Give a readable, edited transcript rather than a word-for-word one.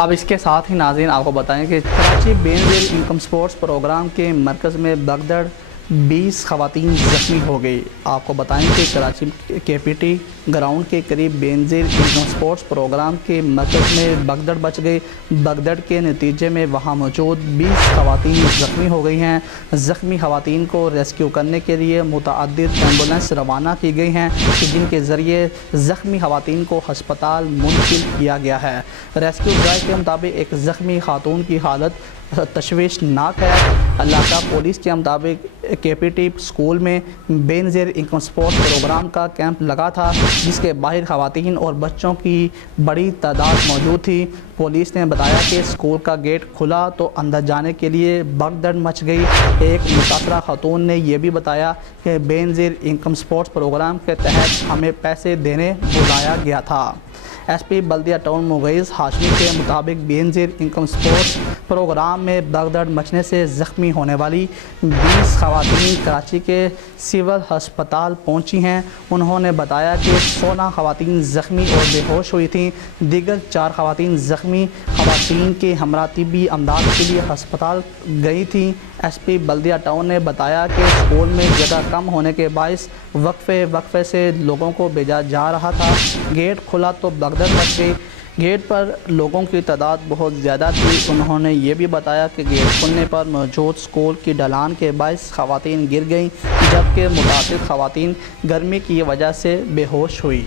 اب اس کے ساتھ ہی ناظرین آپ کو بتائیں کہ Karachi Benazir income supports programme کے مرکز میں بغدڑ 20 خواتین زخمی ہو گئی۔ آپ کو بتائیں کہ کراچی کے پی ٹی گراؤنڈ کے قریب بینظیر انکم سپورٹس پروگرام کے مرکز میں بغدڑ بچ گئی۔ بغدڑ کے نتیجے میں وہاں موجود 20 خواتین زخمی ہو گئی ہیں۔ زخمی خواتین کو ریسکیو کرنے کے لیے متعدد ایمبولینس روانہ کی گئی ہیں جن کے ذریعے زخمی خواتین کو ہسپتال منتقل کیا گیا ہے۔ ریسکیو ڈرائیو کے مطابق ایک زخمی خاتون کی حالت تشویشناک ہے۔ علاقہ پولیس کے مطابق کے پی ٹی اسکول میں بینظیر انکم سپورٹس پروگرام کا کیمپ لگا تھا جس کے باہر خواتین اور بچوں کی بڑی تعداد موجود تھی۔ پولیس نے بتایا کہ اسکول کا گیٹ کھلا تو اندر جانے کے لیے بھگدڑ مچ گئی۔ ایک متاثرہ خاتون نے یہ بھی بتایا کہ بینظیر انکم سپورٹس پروگرام کے تحت ہمیں پیسے دینے بلایا گیا تھا۔ ایس پی بلدیہ ٹاؤن مغیث ہاشمی کے مطابق بینظیر انکم سپورٹس پروگرام میں بغدڑ مچنے سے زخمی ہونے والی 20 خواتین کراچی کے سول ہسپتال پہنچی ہیں۔ انہوں نے بتایا کہ 16 خواتین زخمی اور بے ہوش ہوئی تھیں۔ دیگر 4 خواتین زخمی خواتین کے ہمراہ طبی امداد کے لیے ہسپتال گئی تھیں۔ ایس پی بلدیہ ٹاؤن نے بتایا کہ اسکول میں جگہ کم ہونے کے باعث وقفے سے لوگوں کو بھیجا جا رہا تھا۔ گیٹ کھلا تو بغدڑ مچ گئی۔ گیٹ پر لوگوں کی تعداد بہت زیادہ تھی۔ انہوں نے یہ بھی بتایا کہ گیٹ کھلنے پر موجود اسکول کی ڈھلان کے باعث خواتین گر گئیں جبکہ متعدد خواتین گرمی کی وجہ سے بے ہوش ہوئی۔